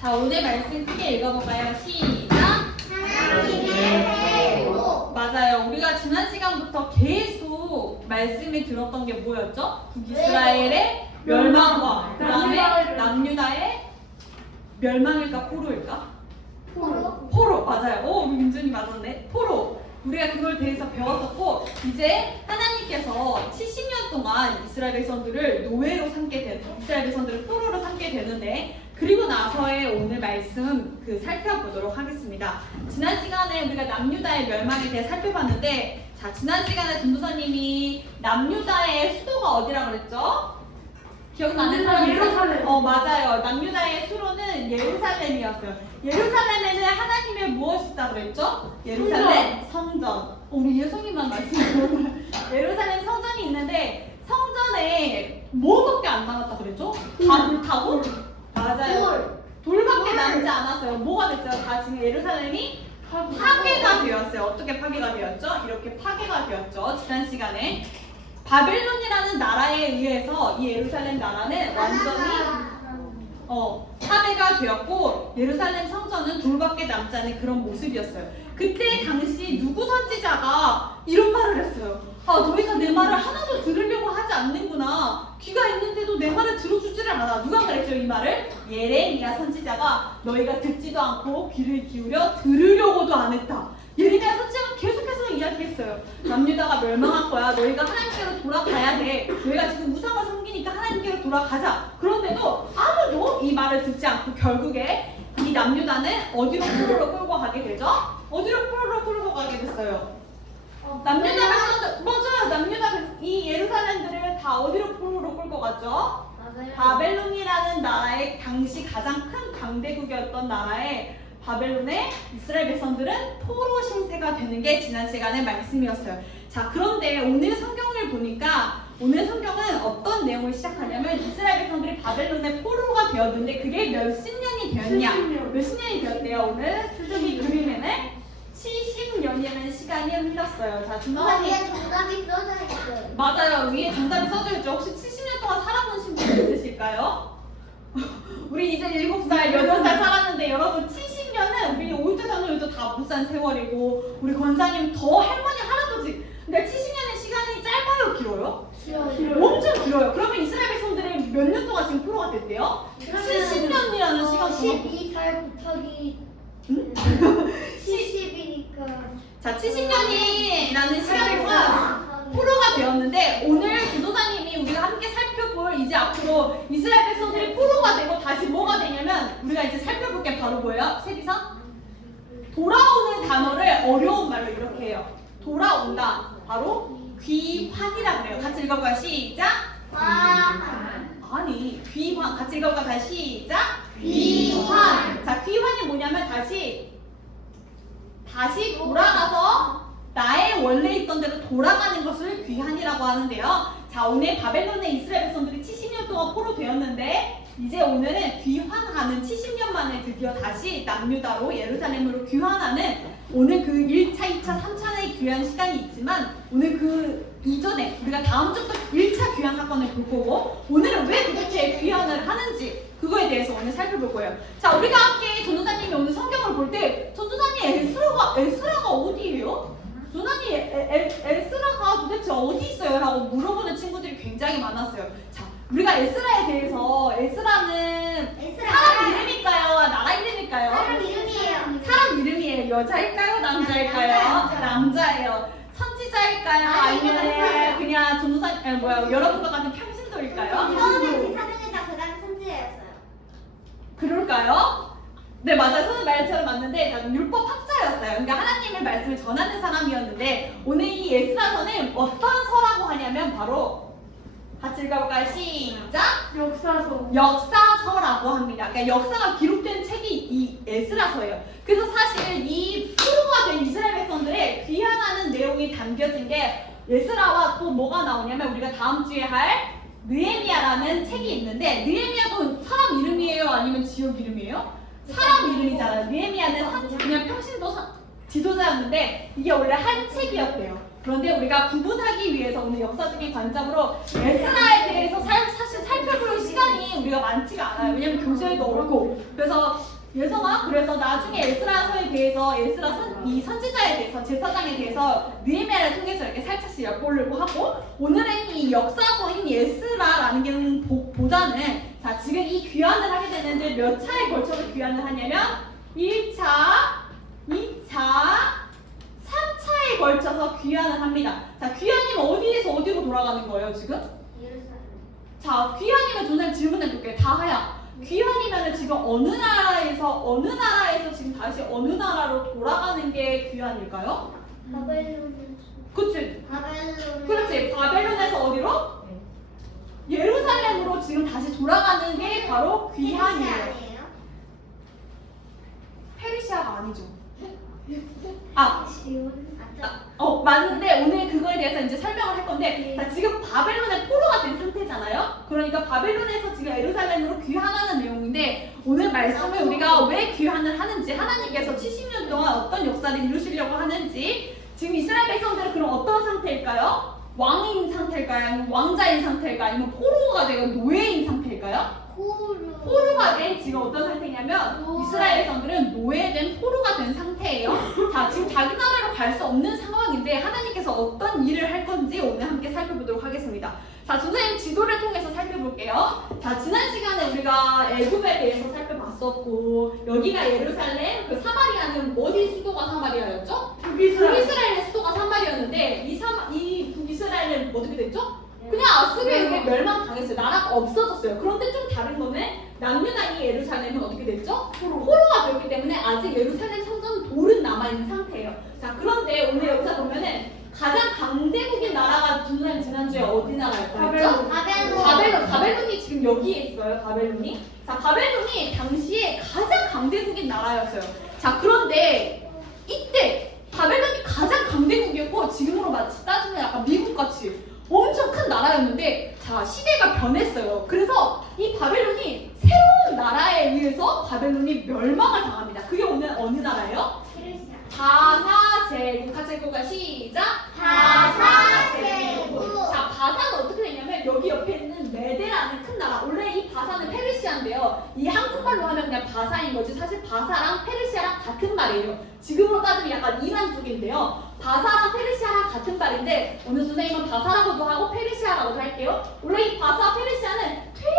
자, 오늘 말씀 크게 읽어볼까요? 시작! 하나님의 회복. 맞아요. 우리가 지난 시간부터 계속 말씀을 들었던 게 뭐였죠? 북이스라엘의 멸망과 그 다음에 남유다의 멸망일까 포로일까? 포로 맞아요. 오, 우리 민준이 맞았네. 포로. 우리가 그걸 대해서 배웠었고, 이제 하나님께서 70년 동안 이스라엘 백성들을 노예로 삼게 되는, 이스라엘 백성들을 포로로 삼게 되는데, 그리고 나서의 오늘 말씀 살펴보도록 하겠습니다. 지난 시간에 우리가 남유다의 멸망에 대해 살펴봤는데, 자, 지난 시간에 전도사님이 남유다의 수도가 어디라고 그랬죠? 기억나는 사람 예루살렘. 맞아요. 남유다의 수로는 예루살렘이었어요. 예루살렘에는 하나님의 무엇이 있다고 그랬죠? 예루살렘 성전. 우리 예성님만 말씀해주세요. 예루살렘 성전이 있는데 성전에 뭐밖에 안 남았다 그랬죠? 다 불타고? 맞아요. 돌밖에 남지 않았어요. 뭐가 됐어요? 다 지금 예루살렘이 파괴가 되었어요. 어떻게 파괴가 되었죠? 이렇게 파괴가 되었죠. 지난 시간에. 바벨론이라는 나라에 의해서 이 예루살렘 나라는 완전히 파괴가 되었고, 예루살렘 성전은 돌밖에 남지 않은 그런 모습이었어요. 그때 당시 누구 선지자가 이런 말을 했어요. 아, 너희가 내 말을 하나도 들으려고 하지 않는구나. 귀가 있는데도 내 말을 들어주지를 않아. 누가 그랬죠, 이 말을? 예레미야 선지자가 너희가 듣지도 않고 귀를 기울여 들으려고도 안 했다. 예레미야 선지자가 계속해서 이야기했어요. 남유다가 멸망할 거야. 너희가 하나님께로 돌아가야 돼. 너희가 지금 우상을 섬기니까 하나님께로 돌아가자. 그런데도 아무도 이 말을 듣지 않고 결국에 이 남유다는 어디로 포로로 끌고 가게 되죠? 어디로 포로로 끌고 가게 됐어요? 남유다 백성들, 맞아요. 남유다 이 예루살렘들을 다 어디로 포로로 끌고 갔죠? 바벨론이라는 나라의 당시 가장 큰 강대국이었던 나라에 바벨론의 이스라엘 백성들은 포로 신세가 되는 게 지난 시간의 말씀이었어요. 자, 그런데 오늘 성경을 보니까 오늘 성경은 어떤 내용을 시작하냐면 이스라엘 백성들이 바벨론의 포로가 되었는데 그게 몇십 년이 되었냐? 몇십 년이 되었대요. 오늘 수준이 그림에는 70년이라는 시간이 흘렀어요. 자, 중간에 위에 정답이 써져 있어요. 맞아요. 위에 정답이 써져 있죠. 혹시 70년 동안 살아보신 분 있으실까요? 우리 이제 7살, 8살 살았는데 여러분 70년은 우리 올 때 전후에도 다 못 산 세월이고 우리 권사님 더 할머니, 할아버지 그러니까 70년의 시간이 짧아요? 길어요? 길어요. 엄청 길어요. 그러면 이스라엘 백성들이 몇 년 동안 지금 포로가 됐대요? 70년이라는 시간 동안 12달 곱하기 70이니까 자, 70년이라는 시간 동안 포로가 되었는데 오늘 지도자님이 우리가 함께 살펴볼 이제 앞으로 이스라엘 백성들이 포로가 되고 다시 뭐가 되냐면 우리가 이제 살펴볼 게 바로 뭐예요? 세리선? 돌아오는 단어를 어려운 말로 이렇게 해요. 돌아온다. 바로 귀환이라고 해요. 같이 읽어볼까요? 시작. 아니, 귀환. 같이 읽어볼까요? 다시 시작. 귀환. 자, 귀환이 뭐냐면 다시 돌아가서 나의 원래 있던 데로 돌아가는 것을 귀환이라고 하는데요. 자, 오늘 바벨론의 이스라엘 백성들이 70년 동안 포로 되었는데 이제 오늘은 귀환하는 70년 만에 드디어 다시 남유다로 예루살렘으로 귀환하는 오늘 그 1차, 2차, 3차의 귀환 시간이 있지만 오늘 그 이전에 우리가 다음 주부터 1차 귀환 사건을 볼 거고 오늘은 왜 도대체 귀환을 하는지 그거에 대해서 오늘 살펴볼 거예요. 자, 우리가 함께 전도사님이 오늘 성경을 볼 때 전도사님 에스라가 어디예요? 전도사님 에스라가 도대체 어디 있어요? 라고 물어보는 친구들이 굉장히 많았어요. 자, 우리가 에스라에 대해서 에스라는 사람 이름일까요? 나라 이름일까요? 사람 이름이에요. 사람 이름이에요. 여자일까요? 남자일까요? 남자예요. 선지자일까요? 아니면 그냥 전도사 여러분과 같은 평신도일까요? 처음에 지사명에다 그 다음에 선지자였어요. 그럴까요? 네, 맞아요. 손은 말처럼 맞는데 율법 학자였어요. 그러니까 하나님의 말씀을 전하는 사람이었는데 오늘 이 에스라서는 어떤 서라고 하냐면 바로 같이 읽어볼까요? 시작! 역사서라고 합니다. 그러니까 역사가 기록된 책이 이 에스라서예요. 그래서 사실 이 포로가 된 이스라엘 백성들의 귀환하는 내용이 담겨진 게 에스라와 또 뭐가 나오냐면 우리가 다음 주에 할 느헤미야라는 책이 있는데 느헤미야도 사람 이름이에요? 아니면 지역 이름이에요? 사람 이름이잖아요. 느헤미야는 그냥 평신도 지도자였는데 이게 원래 한 책이었대요. 그런데 우리가 구분하기 위해서 오늘 역사적인 관점으로 에스라에 대해서 사실 살펴볼 시간이 시간이 우리가 많지가 않아요. 왜냐면 교재도 없고. 그래서 예성아, 그래서 나중에 에스라서에 대해서 이 선지자에 대해서 제사장에 대해서 느헤미야를 통해서 이렇게 살짝씩 엿보려고 하고, 오늘은 이 역사서인 에스라라는 게 보다는 자 지금 이 귀환을 하게 되는데 몇 차에 걸쳐서 귀환을 하냐면 1차, 2차, 3차에 걸쳐서 귀환을 합니다. 자 귀환이면 어디에서 어디로 돌아가는 거예요 지금? 예루살렘. 자 귀환이면 저는 질문해 볼게요. 다하야. 귀환이면은 지금 어느 나라에서 지금 다시 어느 나라로 돌아가는 게 귀환일까요? 바벨론. 그치? 바벨론. 그렇지. 바벨론에서 어디로? 예루살렘으로 지금 다시 돌아가는 게 바로 귀환이에요. 아니에요? 페르시아가 아니죠. 지원. 맞는데 오늘 그거에 대해서 이제 설명을 할 건데, 자, 지금 바벨론의 포로가 된 상태잖아요. 그러니까 바벨론에서 지금 예루살렘으로 귀환하는 내용인데, 오늘 말씀을 우리가 왜 귀환을 하는지, 하나님께서 70년 동안 어떤 역사를 이루시려고 하는지, 지금 이스라엘 백성들은 그럼 어떤 상태일까요? 왕인 상태일까요? 아니면 왕자인 상태일까요? 아니면 포로가 되고 노예인 상태일까요? 포로가 된 지금 어떤 상태냐면 이스라엘 백성들은 노예된 포로가 된 상태예요. 자, 지금 자기 나라로 갈 수 없는 상황인데 하나님께서 어떤 일을 할 건지 오늘 함께 살펴보도록 하겠습니다. 자, 선생님 지도를 통해서 살펴볼게요. 자, 지난 시간에 우리가 애굽에 대해서 살펴봤었고, 여기가 예루살렘, 그 사마리아는 어디 수도가 사마리아였죠? 북이스라엘의 수도가 사마리아였는데 이 북이스라엘은 어떻게 됐죠? 그냥 아수르에게 멸망당했어요. 나라가 없어졌어요. 그런데 좀 다른 거는 남유다의 예루살렘은 어떻게 됐죠? 포로가 되었기 때문에 아직 예루살렘 성전 돌은 남아있는 상태예요. 자, 그런데 오늘 여기서 보면은 가장 강대국인 나라가 지난주에 어디 나라였죠? 바벨론이 지금 여기에 있어요. 바벨론이. 자, 바벨론이 당시에 가장 강대국인 나라였어요. 자, 그런데 이때 바벨론이 가장 강대국이었고, 지금으로 마치 따지면 약간 미국같이 엄청 큰 나라였는데, 자, 시대가 변했어요. 그래서 이 바벨론이 새로운 나라에 의해서 바벨론이 멸망을 당합니다. 그게 오늘 어느 나라예요? 바사제국. 같이 읽어볼까요? 시작! 바사제국. 자, 바사는 어떻게 되냐면 여기 옆에 있는 메데라는 큰 나라. 원래 이 바사는 페르시아인데요. 이 한국말로 하면 그냥 바사인 거지, 사실 바사랑 페르시아랑 같은 말이에요. 지금으로 따지면 약간 이란 쪽인데요. 바사랑 페르시아랑 같은 말인데, 오늘 선생님은 바사라고도 하고 페르시아라고도 할게요. 원래 이 바사 페르시아는 되게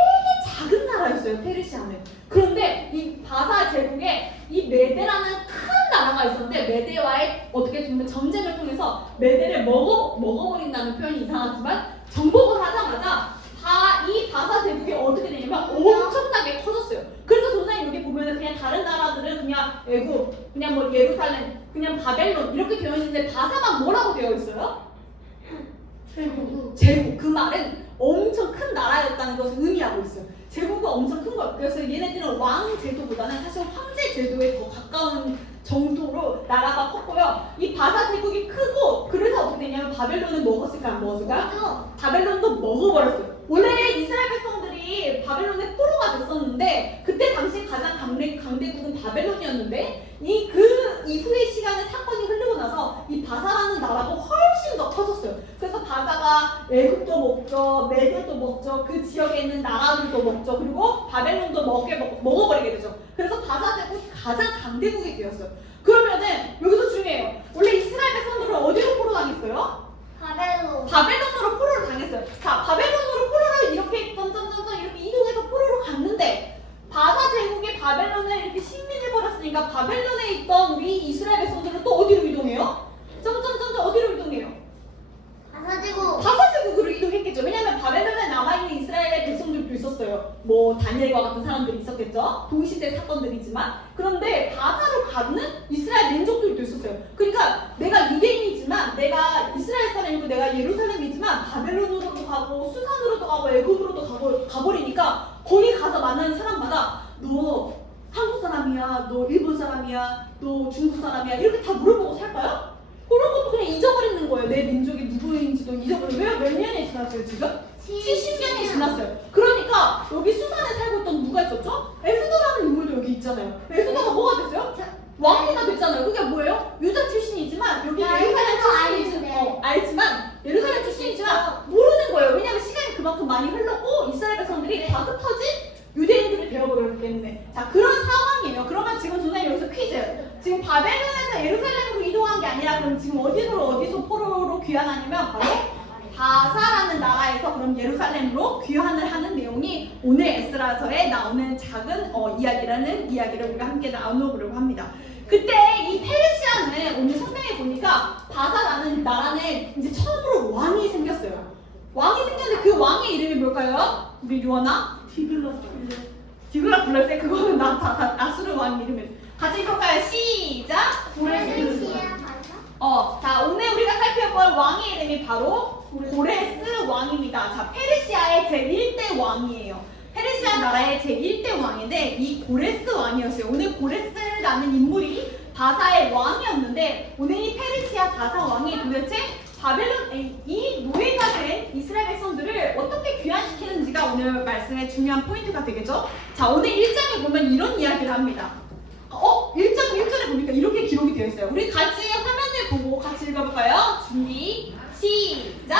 작은 나라였어요. 페르시아는. 그런데 이 바사 제국에 이 메데라는 큰 나라가 있었는데, 메데와의 어떻게 보면 전쟁을 통해서 메데를 먹어버린다는 표현이 이상하지만, 정복을 하자마자 이 바사 제국이 어떻게 되냐면 엄청나게 커졌어요. 그래서 선생님 여기 보면은 그냥 다른 나라들은 그냥 애굽, 그냥 뭐 예루살렘, 그냥 바벨론 이렇게 되어 있는데 바사만 뭐라고 되어 있어요? 제국. 그 말은 엄청 큰 나라였다는 것을 의미하고 있어요. 제국은 엄청 큰 거예요. 그래서 얘네들은 왕 제도보다는 사실 황제 제도에 더 가까운 정도로 나라가 컸고요. 이 바사 제국이 크고, 그래서 어떻게 되냐면 바벨론을 먹었을까 안 먹었을까요? 바벨론도 먹어버렸어요. 원래 이스라엘 백성들이 바벨론의 포로가 됐었는데, 그때 당시 가장 강대국은 바벨론이었는데, 그 이후의 시간에 사건이 흐르고 나서 이 바사라는 나라가 훨씬 더 커졌어요. 그래서 바사가 애굽도 먹죠, 메대도 먹죠, 그 지역에 있는 나라들도 먹죠, 그리고 바벨론도 먹어버리게 되죠. 그래서 바사 제국이 가장 강대국이 되었어요. 그러면은 여기서 중요해요. 원래 이스라엘 백성들은 어디로 포로 당했어요? 바벨론으로 포로를 당했어요. 자, 바벨론으로 포로를 이렇게 점점점점 이렇게 이동해서 포로로 갔는데, 바사 제국이 바벨론을 이렇게 식민해버렸으니까 바벨론에 있던 우리 이스라엘 백성들은 또 어디로 이동해요? 점점점점 어디로 이동해요? 바사 제국으로 이동했겠죠. 왜냐하면 바벨론에 남아있는 이스라엘의 백성들도 있었어요. 뭐 다니엘과 같은 사람들이 있었겠죠. 동시대 사건들이지만. 그런데 바사로 가는 이스라엘 민족들도 있었어요. 그러니까 내가 유대인이지만, 내가 이스라엘 사람이고, 내가 예루살렘이지만 바벨론으로도 가고 수산으로도 가고 애굽으로도 가버리니까 거기 가서 만나는 사람마다 너 한국 사람이야, 너 일본 사람이야, 너 중국 사람이야, 이렇게 다 물어보고 살까요? 그런 것도 그냥 잊어버리는 거예요. 내 민족이 누구인지도 잊어버리고. 왜요? 몇 년이 지났어요 지금? 70년이 지났어요. 그러니까 여기 수산에 살고 있던 누가 있었죠? 에스더라는 인물도 여기 있잖아요. 에스더가 뭐가 됐어요? 왕이가 됐잖아요. 그게 뭐예요? 유다 출신이지만 여기 예루살렘 출신이지만 알지만 예루살렘 출신이지만 모르는 거예요. 왜냐하면 시간이 그만큼 많이 흘렀고 이스라엘 백성들이 다 흩어진 그럼 지금 어디서 포로로 귀환하냐면 바로 바사라는 나라에서 그럼 예루살렘으로 귀환을 하는 내용이 오늘 에스라서에 나오는 작은 이야기라는 이야기를 우리가 함께 나눠보려고 합니다. 그때 이 페르시아는 오늘 성경에 보니까 바사라는 나라는 이제 처음으로 왕이 생겼어요. 왕이 생겼는데 그 왕의 이름이 뭘까요? 우리 유언아? 디글라블레스. 그거는 나수르 왕 이름이에요. 같이 읽어볼까요? 시작! 페르시아 가서 자, 오늘 우리가 살펴볼 왕의 이름이 바로 고레스 왕입니다. 자, 페르시아의 제1대 왕이에요. 페르시아 나라의 제1대 왕인데 이 고레스 왕이었어요. 오늘 고레스라는 인물이 바사의 왕이었는데 오늘 이 페르시아 바사 왕이 도대체 바벨론 이 노예가 된 이스라엘 백성들을 어떻게 귀환시키는지가 오늘 말씀의 중요한 포인트가 되겠죠. 자, 오늘 1장에 보면 이런 이야기를 합니다. 1장 1절에 보니까 이렇게 기록이 되어 있어요. 우리 같이 화면을 보고 같이 읽어볼까요? 준비 시작!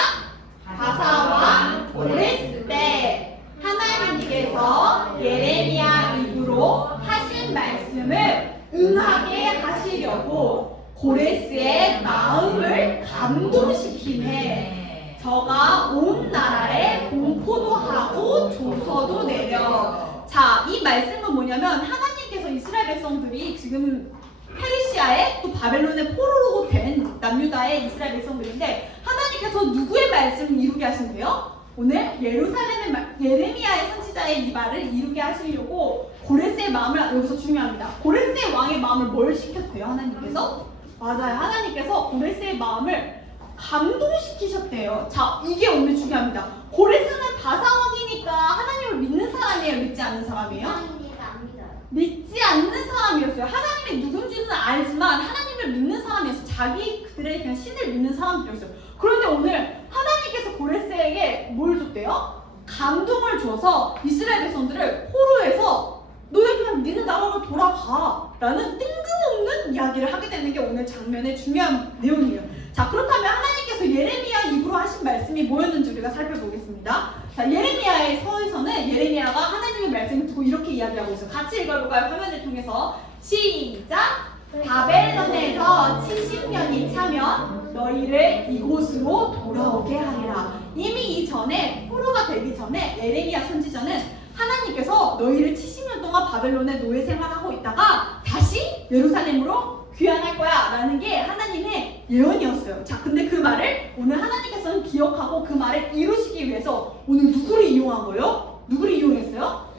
바사왕 고레스 때 하나님께서 예레미야 입으로 하신 말씀을 응하게 하시려고 고레스의 마음을 감동시키네. 저가 온 나라에 공포도 하고 조서도 내려. 자, 이 말씀은 뭐냐면 하나님께서 이스라엘 백성들이 지금 페르시아에 또 바벨론의 포로로 된 남유다의 이스라엘 백성들인데 하나님께서 누구의 말씀을 이루게 하신대요? 오늘 예레미야의 선지자의 이 말을 이루게 하시려고 고레스의 마음을, 여기서 중요합니다. 고레스의 왕의 마음을 뭘 시켰대요? 하나님께서? 맞아요. 하나님께서 고레스의 마음을 감동시키셨대요. 자, 이게 오늘 중요합니다. 고레스는 바사왕이니까 하나님을 믿는 사람이에요? 믿지 않는 사람이에요? 하나님이가 안 믿어요. 믿지 않는 사람이었어요. 하나님이 누군지는 알지만 하나님을 믿는 사람이었어요. 자기들의 그냥 신을 믿는 사람들이었어요. 그런데 오늘 하나님께서 고레스에게 뭘 줬대요? 감동을 줘서 이스라엘 백성들을 포로에서 너네 그냥 니네 나라로 돌아가 라는 뜬금없는 이야기를 하게 되는 게 오늘 장면의 중요한 내용이에요. 자, 그렇다면 하나님께서 예레미야 입으로 하신 말씀이 뭐였는지 우리가 살펴보겠습니다. 자, 예레미야의 서에서는 예레미야가 하나님의 말씀을 듣고 이렇게 이야기하고 있어요. 같이 읽어볼까요? 화면을 통해서 시작! 바벨론에서 70년이 차면 너희를 이곳으로 돌아오게 하리라. 이미 이전에 포로가 되기 전에 예레미야 선지자는 하나님께서 너희를 70년 동안 바벨론의 노예 생활하고 있다가 다시 예루살렘으로 귀환할 거야 라는 게 하나님의 예언이었어요. 자, 근데 그 말을 오늘 하나님께서는 기억하고 그 말을 이루시기 위해서 오늘 누구를 이용한 거예요? 누구를 이용했어요?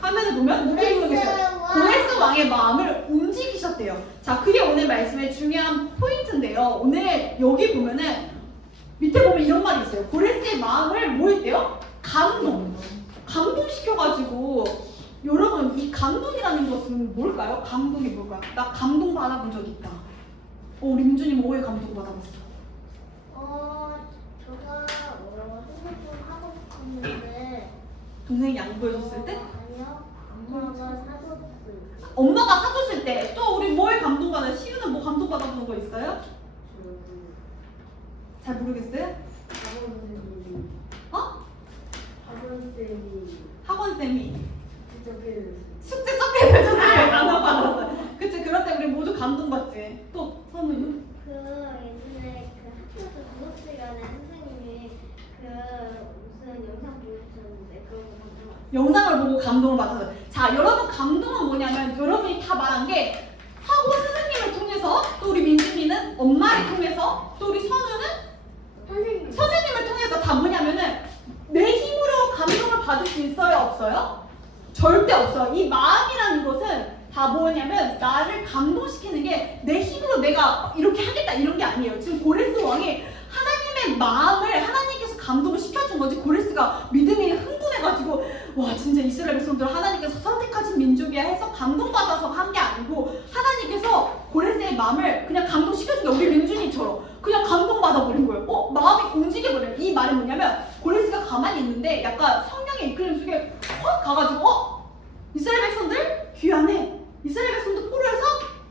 화면을 보면 누구를 이용했어요? 고레스 왕의 마음을 움직이셨대요. 자, 그게 오늘 말씀의 중요한 포인트인데요. 오늘 여기 보면은 밑에 보면 이런 말이 있어요. 고레스의 마음을 뭐 했대요? 감동시켜가지고. 여러분, 이 감동이라는 것은 뭘까요? 감동이 뭘까요? 나 감동 받아본 적 있다. 우리 민준이 뭐에 감동 받아봤어? 제가 핸드폰 하고 싶었는데 동생이 양보해줬을 때? 아니요. 엄마가 사줬어요. 엄마가 사줬을 때. 또 우리 뭐에 감동 받아요? 시우는 뭐 감동 받아본 거 있어요? 잘 모르겠어요? 학원쌤이 숙제 적게해줬을 때 감동 받았어요. 그치, 그럴 때 우리 모두 감동받지. 또 선우는? 예전에 학교에서 수업 시간에 선생님이 무슨 영상 보여주셨는데 그거 보고 영상을 보고 감동을 받았어요. 자, 여러분, 감동은 뭐냐면 여러분이 다 말한 게 하고 선생님을 통해서, 또 우리 민준이는 엄마를 통해서, 또 우리 선우는 선생님을 통해서 다 뭐냐면은 내 힘으로 감동을 받을 수 있어요? 없어요? 절대 없어요. 이 마음이라는 것은 다 뭐냐면 나를 감동시키는 게 내 힘으로 내가 이렇게 하겠다 이런 게 아니에요. 지금 고레스 왕이 하나님의 마음을 하나님께서 감동을 시켜준 거지. 고레스가 믿음이 흥분해가지고 와 진짜 이스라엘 백성들 하나님께서 선택하신 민족이야 해서 감동받아서 한 게 아니고 하나님께서 고레스의 마음을 그냥 감동시켜준 거예요. 우리 민준이처럼 그냥 감동받아버린 거예요. 마음이 움직여버려요. 이 말은 뭐냐면 고레스가 가만히 있는데 약간 성령의 이끌림 속에 확 가가지고 이스라엘 백성들 귀환해. 이스라엘 백성들 포로에서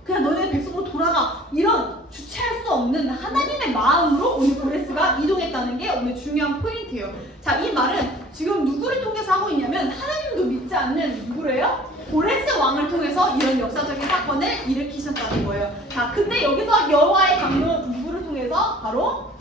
그냥 너네 백성으로 돌아가. 이런 주체할 수 없는 하나님의 마음으로 오늘 고레스가 이동했다는 게 오늘 중요한 포인트예요. 자, 이 말은 지금 누구를 통해서 하고 있냐면 하나님도 믿지 않는 누구래요? 고레스 왕을 통해서 이런 역사적인 사건을 일으키셨다는 거예요. 자, 근데 여기서 여호와의 감동 누구께서? 바로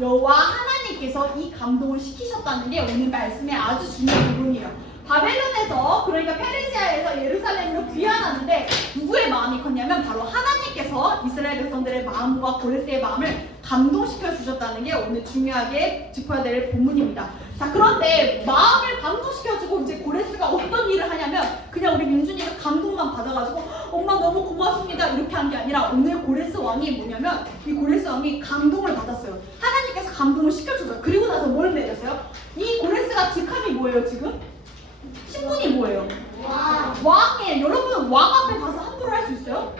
여호와 하나님께서 이 감동을 시키셨다는 게 오늘 말씀의 아주 중요한 부분이에요. 바벨론에서 그러니까 페르시아에서 예루살렘으로 귀환하는데 누구의 마음이 컸냐면 바로 하나님께서 이스라엘 백성들의 마음과 고레스의 마음을 감동시켜 주셨다는 게 오늘 중요하게 짚어야 될 본문입니다. 자, 그런데 마음을 감동시켜주고 이제 고레스가 어떤 일을 하냐면 그냥 우리 민준이가 감동만 받아가지고 엄마 너무 고맙습니다 이렇게 한 게 아니라 오늘 고레스 왕이 뭐냐면 이 고레스 왕이 감동을 받았어요. 하나님께서 감동을 시켜줬어요. 그리고 나서 뭘 내렸어요? 이 고레스가 직함이 뭐예요 지금? 신분이 뭐예요? 왕이에요. 여러분 왕 앞에 가서 함부로 할 수 있어요?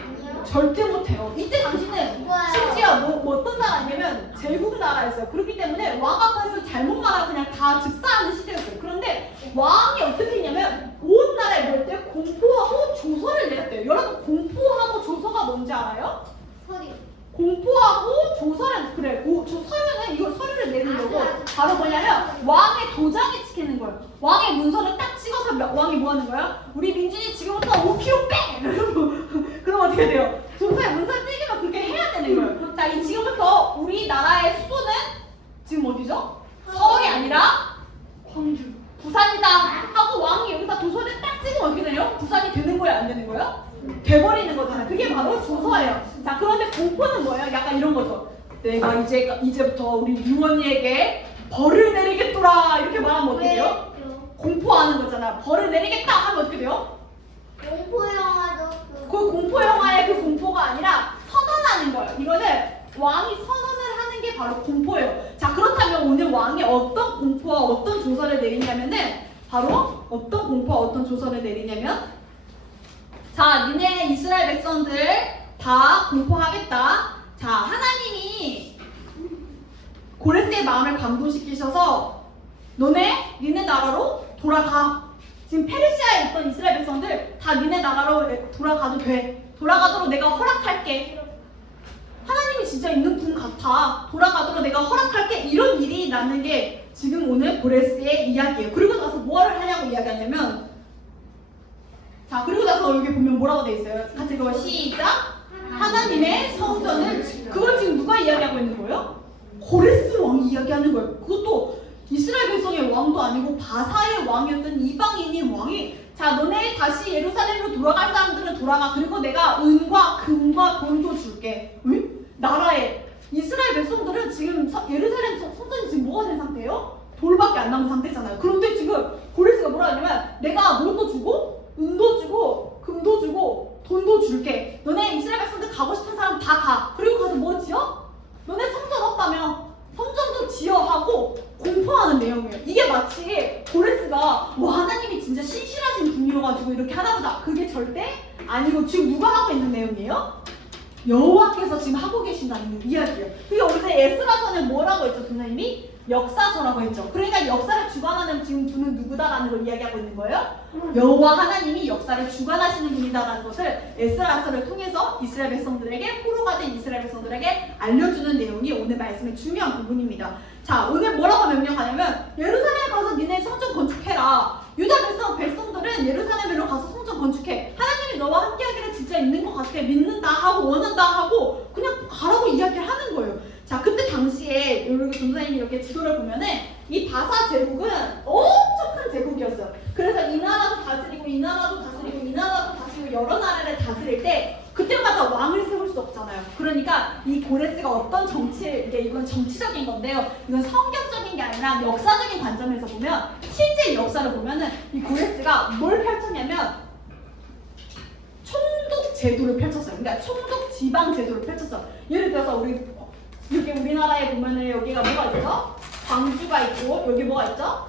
절대 못해요. 이때 당시는 심지어 뭐 어떤 나라냐면 제국 나라였어요. 그렇기 때문에 왕 앞에서 잘못 말하면 그냥 다 즉사하는 시대였어요. 그런데 왕이 어떻게 했냐면 온 나라에 뭘 때 공포하고 조서를 내렸대요. 여러분 공포하고 조서가 뭔지 알아요? 소리. 공포하고 조서를 그래 서류는 이걸 서류를 내리려고 바로 뭐냐면 왕의 도장에 찍히는 거예요. 왕의 문서를 딱 찍어서 왕이 뭐 하는 거야? 우리 민준이 지금부터 5kg 빼! 그럼 어떻게 돼요? 조서에 문서를 찍으면 그렇게 해야 되는 거예요. 자, 이 지금부터 우리나라의 수도는 지금 어디죠? 서울이 아니라 광주, 부산이다 하고 왕이 여기다 조서를 딱 찍으면 어떻게 되요? 부산이 되는 거예요? 안 되는 거예요? 돼버리는 거잖아요. 그게 바로 조서예요. 자, 그런데 공포는 뭐예요? 약간 이런 거죠. 내가 이제부터 우리 유언이에게 벌을 내리겠더라 이렇게 말하면 어떻게 돼요? 공포하는 거잖아. 벌을 내리겠다 하면 어떻게 돼요? 공포 영화도 그 공포 영화의 그 공포가 아니라 선언하는 거예요. 이거는 왕이 선언을 하는 게 바로 공포예요. 자, 그렇다면 오늘 왕이 어떤 공포와 어떤 조서를 내리냐면은 바로 어떤 공포와 어떤 조서를 내리냐면 자, 니네 이스라엘 백성들 다 공포하겠다. 자, 하나님이 고레스의 마음을 감동시키셔서 니네 나라로 돌아가. 지금 페르시아에 있던 이스라엘 백성들 다 니네 나라로 돌아가도 돼. 돌아가도록 내가 허락할게. 하나님이 진짜 있는 분 같아. 돌아가도록 내가 허락할게. 이런 일이 나는 게 지금 오늘 고레스의 이야기예요. 그리고 나서 뭐를 하냐고 이야기하냐면 자, 그리고 나서 여기 보면 뭐라고 돼 있어요? 같이 그거 시작! 하나님의 성전을 그걸 지금 누가 이야기하고 있는 거예요? 고레스 왕이 이야기하는 거예요. 그것도 이스라엘 백성의 왕도 아니고 바사의 왕이었던 이방인인 왕이 자, 너네 다시 예루살렘으로 돌아갈 사람들은 돌아가. 그리고 내가 은과 금과 돈도 줄게. 왜? 나라에 이스라엘 백성들은 지금 예루살렘 성전이 지금 뭐가 된 상태예요? 돌밖에 안 남은 상태잖아요. 그런데 지금 고레스가 뭐라 하냐면 내가 뭘도 주고 은도 주고 금도 주고 돈도 줄게. 너네 이스라엘 백성들 가고 싶은 사람 다 가. 그리고 가서 뭐 지어? 너네 성전 없다며 성전도 지어 하고 공포하는 내용이에요. 이게 마치 고레스가 하나님이 진짜 신실하신 분이어가지고 이렇게 하나보다. 그게 절대 아니고 지금 누가 하고 있는 내용이에요? 여호와께서 지금 하고 계신다는 이야기예요. 그게 오늘 에스라서는 뭐라고 했죠? 선생님이? 역사서라고 했죠. 그러니까 역사를 주관하는 지금 분은 누구다라는 걸 이야기하고 있는 거예요. 여호와 하나님이 역사를 주관하시는 분이다라는 것을 에스라서를 통해서 이스라엘 백성들에게 포로가 된 이스라엘 백성들에게 알려주는 내용이 오늘 말씀의 중요한 부분입니다. 자, 오늘 뭐라고 명령하냐면 예루살렘에 가서 니네 성전 건축해라. 유다 백성들은 예루살렘으로 가서 성전 건축해. 하나님이 너와 함께하기를 진짜 있는 것 같아. 믿는다 하고 원한다 하고 그냥 가라고 이야기를 하는 거예요. 자, 그때 당시에 여기 전사님이 이렇게 지도를 보면은 이 바사 제국은 엄청 큰 제국이었어요. 그래서 이 나라도 다스리고 이 나라도 다스리고 이 나라도 다스리고 여러 나라를 다스릴 때 그때마다 왕을 세울 수 없잖아요. 그러니까 이 고레스가 어떤 이건 정치적인 건데요. 이건 성경적인 게 아니라 역사적인 관점에서 보면 실제 역사를 보면은 이 고레스가 뭘 펼쳤냐면 총독 제도를 펼쳤어요. 그러니까 총독 지방 제도를 펼쳤어요. 예를 들어서 이렇게 우리나라에 보면은 여기가 뭐가 있죠? 광주가 있고 여기 뭐가 있죠?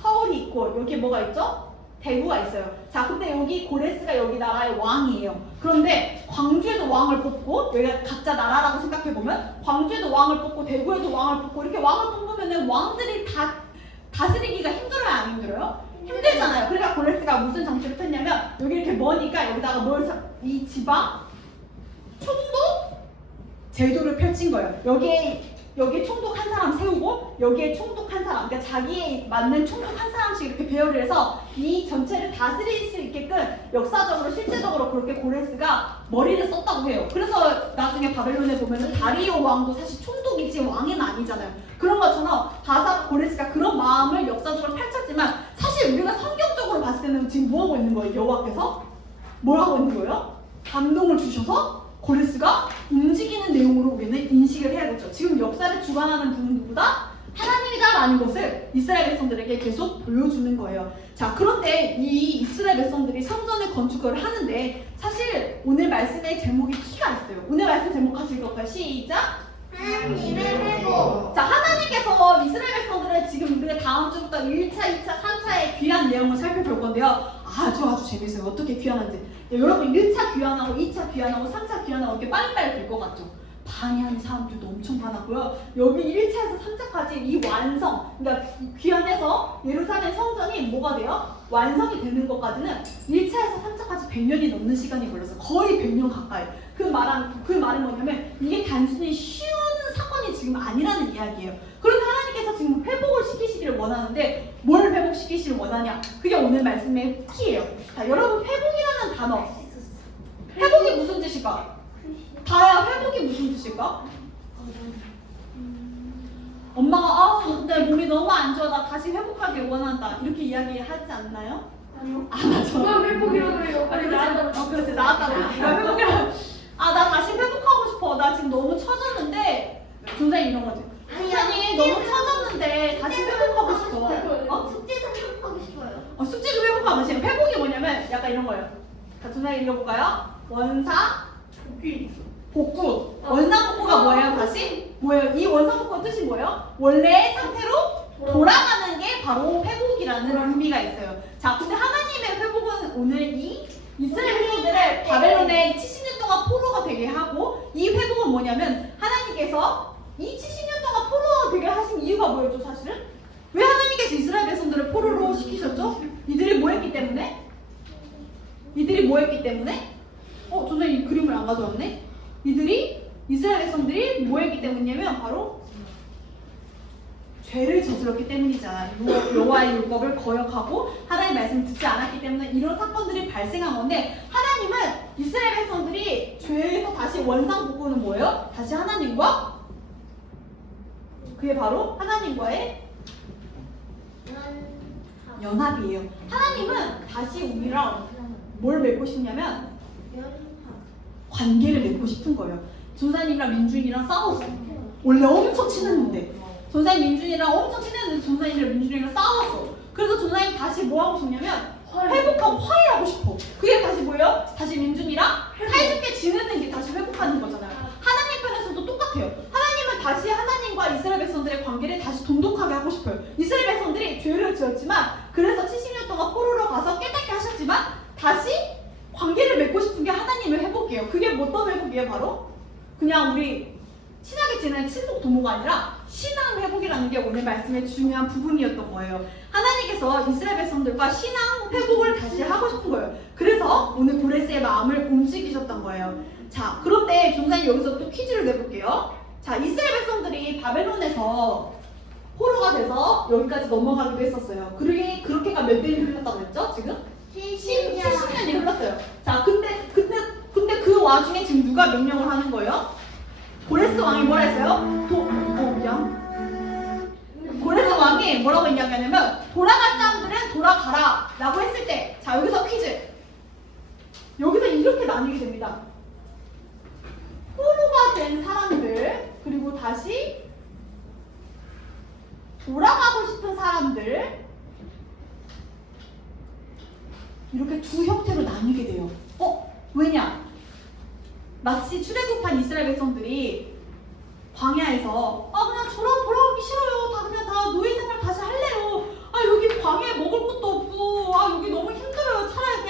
서울이 있고 여기 뭐가 있죠? 대구가 있어요. 자, 근데 여기 고레스가 여기 나라의 왕이에요. 그런데 광주에도 왕을 뽑고 여기가 각자 나라라고 생각해보면 광주에도 왕을 뽑고 대구에도 왕을 뽑고 이렇게 왕을 뽑으면은 왕들이 다 다스리기가 힘들어요? 안 힘들어요? 힘들잖아요. 그러니까 고레스가 무슨 정치를 폈냐면 여기 이렇게 머니까 여기다가 이 지방 총독 제도를 펼친 거예요. 여기에 여기에 총독 한 사람 세우고 여기에 총독 한 사람, 그러니까 자기에 맞는 총독 한 사람씩 이렇게 배열을 해서 이 전체를 다스릴 수 있게끔 역사적으로 실제적으로 그렇게 고레스가 머리를 썼다고 해요. 그래서 나중에 바벨론에 보면은 다리오 왕도 사실 총독이지 왕은 아니잖아요. 그런 것처럼 고레스가 그런 마음을 역사적으로 펼쳤지만 사실 우리가 성경적으로 봤을 때는 지금 뭐 하고 있는 거예요? 여호와께서 뭘 하고 있는 거예요? 감동을 주셔서 고레스가 움직이는 내용으로 우리는 인식을 해야겠죠. 지금 역사를 주관하는 분은 누구다? 하나님이다라는 것을 이스라엘 백성들에게 계속 보여주는 거예요. 자, 그런데 이 이스라엘 백성들이 성전을 건축을 하는데 사실 오늘 말씀의 제목이 키가 있어요. 오늘 말씀 제목 같이 읽어볼까요? 시작! 하나님의 회복. 자, 하나님께서 이스라엘 백성들을 지금 우리가 다음 주부터 1차, 2차, 3차의 귀환 내용을 살펴볼 건데요. 아주 재밌어요. 어떻게 귀환하는지. 여러분 1차 귀환하고 2차 귀환하고 3차 귀환하고 이렇게 빨리빨리 될 것 같죠? 방해하는 사람들도 엄청 많았고요. 여기 1차에서 3차까지 이 완성, 그러니까 귀환해서 예루살렘 성전이 뭐가 돼요? 완성이 되는 것까지는 1차에서 3차까지 100년이 넘는 시간이 걸려서 거의 100년 가까이. 그 말은 뭐냐면 이게 단순히 쉬운 사건이 지금 아니라는 이야기예요. 그런데 하나님께서 지금 회복을 시키시기를 원하는데 뭘 회복시키시길 원하냐? 그게 오늘 말씀의 키예요. 자, 여러분 회복이라는 단어. 회복이 무슨 뜻일까? 다야, 회복이 무슨 뜻일까? 엄마가 내 몸이 너무 안 좋아. 나 다시 회복하길 원한다. 이렇게 이야기하지 않나요? 아니요. 맞아. 누가 회복이라고 그래요? 빨리 나왔다고. 그렇지, 나왔다고. 내가 회복이라고. 나 다시 회복하고 싶어. 나 지금 너무 처졌는데. 선생님 이런 거지. 선생님 너무 처졌는데 다시 회복하고 싶어. 숙제에서 회복하고 싶어요. 숙제 좀 회복하고 싶어. 회복이 뭐냐면 약간 이런 거예요. 자, 선생님 읽어볼까요? 원사, 복구. 원사 복구가 뭐예요? 다시? 뭐예요? 이 원사 복구의 뜻이 뭐예요? 원래의 상태로 돌아가는 게 바로 회복이라는 의미가 있어요. 자, 근데 하나님의 회복은 오늘 이 이스라엘 백성들을 바벨론에 70년 동안 포로가 되게 하고 이 회복은 뭐냐면 하나님께서 이 70년 동안 포로가 되게 하신 이유가 뭐였죠, 사실은? 왜 하나님께서 이스라엘 백성들을 포로로 시키셨죠? 이들이 뭐 했기 때문에? 선생님 그림을 안 가져왔네? 이스라엘 백성들이 뭐 했기 때문이냐면 바로 죄를 저질렀기 때문이잖아. 여호와의 율법을 거역하고 하나님의 말씀을 듣지 않았기 때문에 이런 사건들이 발생한 건데 하나님은 이스라엘 백성들이 죄에서 다시 원상 복구는 뭐예요? 다시 하나님과 그게 바로 하나님과의 연합이에요. 하나님은 다시 우리랑 뭘 맺고 싶냐면 관계를 맺고 싶은 거예요. 전사님이랑 민준이랑 싸웠어. 원래 엄청 친했는데 전사님 민준이랑 엄청 친했는데 전사님이랑 민준이랑 싸웠어. 그래서 전사님 다시 뭐 하고 싶냐면 회복하고 화해하고 싶어. 그게 다시 뭐예요? 다시 민준이랑 사이좋게 지내는 게 다시 회복하는 거잖아요. 하나님 편에서도 똑같아요. 하나님은 다시 하나님과 이스라엘 백성들의 관계를 다시 돈독하게 하고 싶어요. 이스라엘 백성들이 죄를 지었지만 그래서 70년 동안 포로로 가서 깨닫게 하셨지만 다시 관계를 맺고 싶은 게 하나님의 회복이에요. 그게 어떤 회복이에요? 바로 그냥 우리 친하게 지내는 친목 도모가 아니라 신앙 회복이라는 게 오늘 말씀의 중요한 부분이었던 거예요. 하나님께서 이스라엘 백성들과 신앙 회복을 다시 하고 싶은 거예요. 그래서 오늘 고레스의 마음을 움직이셨던 거예요. 자, 그런데 종사님 여기서 또 퀴즈를 내볼게요. 자, 이스라엘 백성들이 바벨론에서 포로가 돼서 여기까지 넘어가기도 했었어요. 그렇게가 몇 년이 흘렀다고 했죠? 지금? 70년이 흘렀어요. 자, 근데 그 와중에 지금 누가 명령을 하는 거예요? 고레스 왕이 뭐라 했어요? 고레스 왕이 뭐라고 이야기하냐면 돌아갈 사람들은 돌아가라 라고 했을 때, 자, 여기서 퀴즈. 여기서 이렇게 나뉘게 됩니다. 포로가 된 사람들, 그리고 다시 돌아가고 싶은 사람들, 이렇게 두 형태로 나뉘게 돼요. 왜냐? 마치 출애굽한 이스라엘 백성들이 광야에서 그냥 돌아오기 싫어요. 다 노예 생활 다시 할래요. 여기 광야에 먹을 것도 없고 여기 너무 힘들어요. 차라리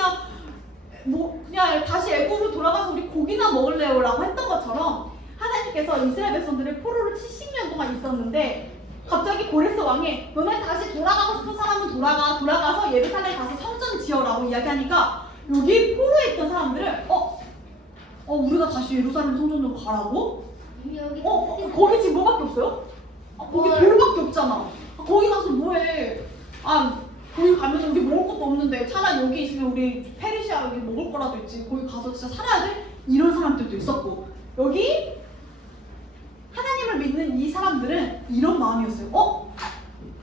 그냥 다시 애굽으로 돌아가서 우리 고기나 먹을래요 라고 했던 것처럼 하나님께서 이스라엘 백성들을 포로를 70년 동안 있었는데 갑자기 고레스 왕이 너네 다시 돌아가고 싶은 사람은 돌아가서 예루살렘 가서 성전 지어라고 이야기하니까 여기 포로에 있던 사람들은 우리가 다시 예루살렘 성전으로 가라고? 여기 거기 지금 뭐밖에 없어요? 거기 돌밖에 없잖아. 거기 가서 뭐해? 거기 가면 우리 먹을 것도 없는데 차라리 여기 있으면 우리 페르시아 여기 먹을 거라도 있지. 거기 가서 진짜 살아야 돼? 이런 사람들도 있었고, 여기 하나님을 믿는 이 사람들은 이런 마음이었어요.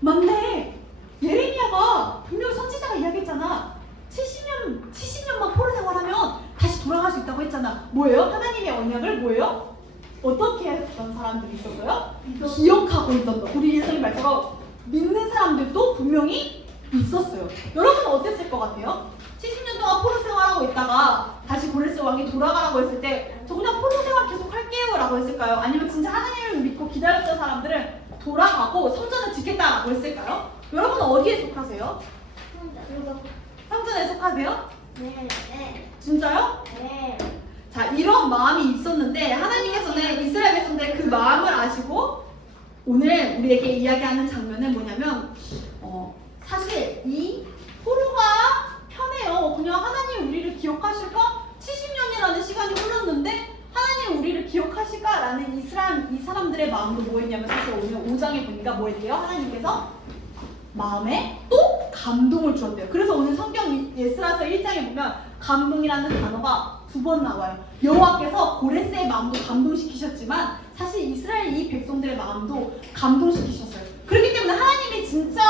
맞네. 예레미야가 분명 선지자가 이야기했잖아. 70년만 포로 생활하면 다시 돌아갈 수 있다고 했잖아. 뭐예요? 하나님의 언약을 뭐예요? 어떻게 했던 사람들이 있었어요? 기억하고 있던 거. 우리 예수님 말처럼 믿는 사람들도 분명히 있었어요. 여러분은 어땠을 것 같아요? 70년 동안 포로 생활하고 있다가 다시 고레스 왕이 돌아가라고 했을 때 저 그냥 포로 생활 계속 할게요 라고 했을까요? 아니면 진짜 하나님을 믿고 기다렸던 사람들은 돌아가고 성전을 짓겠다라고 했을까요? 여러분은 어디에 속하세요? 성전에 속하세요? 네. 진짜요? 네. 자, 이런 마음이 있었는데 하나님께서는 이스라엘 백성들의 그 마음을 아시고 오늘 우리에게 이야기하는 장면은 뭐냐면 사실 이 포로가 편해요. 그냥 하나님 우리를 기억하실까? 70년이라는 시간이 흘렀는데 하나님 우리를 기억하실까라는 이 사람들의 마음도 뭐였냐면 사실 오늘 5장에 보니까 뭐였대요? 하나님께서 마음에 또 감동을 주었대요. 그래서 오늘 성경 에스라서 1장에 보면 감동이라는 단어가 2번 나와요. 여호와께서 고레스의 마음도 감동시키셨지만 사실 이스라엘 이 백성들의 마음도 감동시키셨어요. 그렇기 때문에 하나님이 진짜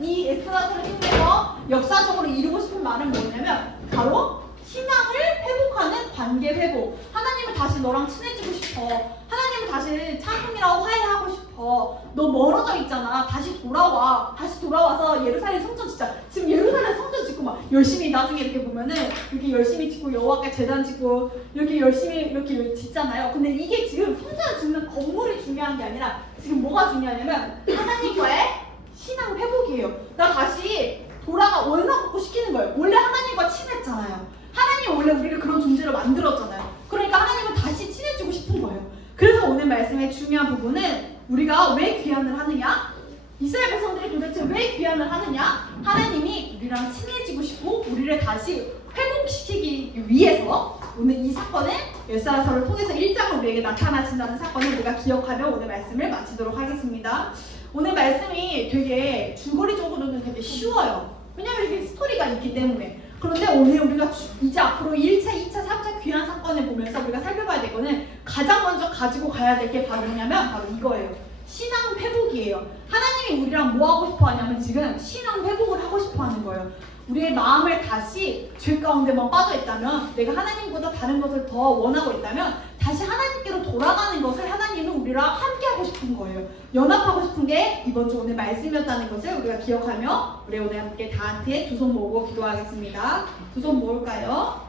이 에스라서를 통해서 역사적으로 이루고 싶은 말은 뭐냐면 바로 신앙을 회복하는 관계 회복. 하나님을 다시 너랑 친해지고 싶어. 하나님을 다시 찬송이라고 화해하고 싶어. 너 멀어져 있잖아. 다시 돌아와. 다시 돌아와서 예루살렘 성전 짓자. 지금 예루살렘 성전 짓고 막 열심히 나중에 이렇게 보면은 이렇게 열심히 짓고 여호와께 제단 짓고 이렇게 열심히 이렇게 짓잖아요. 근데 이게 지금 성전을 짓는 건물이 중요한 게 아니라 지금 뭐가 중요하냐면 하나님과의 신앙 회복이에요. 나 다시 돌아가 원상복구 시키는 거예요. 원래 하나님과 친했잖아요. 하나님 원래 우리를 그런 존재로 만들었잖아요. 그러니까 하나님은 다시 친해지고 싶은 거예요. 그래서 오늘 말씀의 중요한 부분은 우리가 왜 귀환을 하느냐? 이스라엘 백성들이 도대체 왜 귀환을 하느냐? 하나님이 우리랑 친해지고 싶고 우리를 다시 회복시키기 위해서 오늘 이 사건은 에스라서를 통해서 1장으로 우리에게 나타나신다는 사건을 우리가 기억하며 오늘 말씀을 마치도록 하겠습니다. 오늘 말씀이 되게 줄거리적으로는 되게 쉬워요. 왜냐하면 이렇게 스토리가 있기 때문에. 그런데 오늘 우리가 이제 앞으로 1차, 2차, 3차 귀환 사건을 보면서 우리가 살펴봐야 될 거는 가장 먼저 가지고 가야 될 게 바로 뭐냐면 바로 이거예요. 신앙 회복이에요. 하나님이 우리랑 뭐 하고 싶어 하냐면 지금 신앙 회복을 하고 싶어 하는 거예요. 우리의 마음을 다시 죄 가운데만 빠져 있다면, 내가 하나님보다 다른 것을 더 원하고 있다면 다시 하나님께로 돌아가는 것을 하나님은 우리랑 함께 하고 싶은 거예요. 연합하고 싶은 게 이번 주 오늘 말씀이었다는 것을 우리가 기억하며 우리 오늘 함께 다 함께 두 손 모으고 기도하겠습니다. 두 손 모을까요?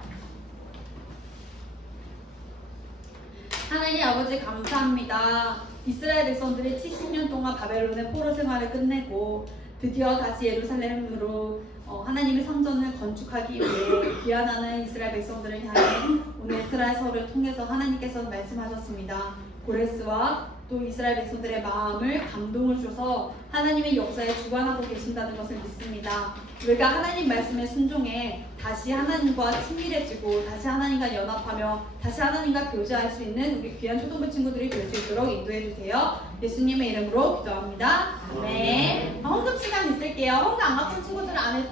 하나님 아버지 감사합니다. 이스라엘 백성들이 70년 동안 바벨론의 포로 생활을 끝내고 드디어 다시 예루살렘으로 하나님의 성전을 건축하기 위해 귀환하는 이스라엘 백성들을 향해 오늘 에스라서를 통해서 하나님께서 말씀하셨습니다. 고레스와 또 이스라엘 백성들의 마음을 감동을 주셔서 하나님의 역사에 주관하고 계신다는 것을 믿습니다. 우리가 하나님 말씀에 순종해 다시 하나님과 친밀해지고 다시 하나님과 연합하며 다시 하나님과 교제할 수 있는 우리 귀한 초등부 친구들이 될 수 있도록 인도해 주세요. 예수님의 이름으로 기도합니다. 네. 헌금 시간 있을게요. 헌금 안 갚은 친구들은 안에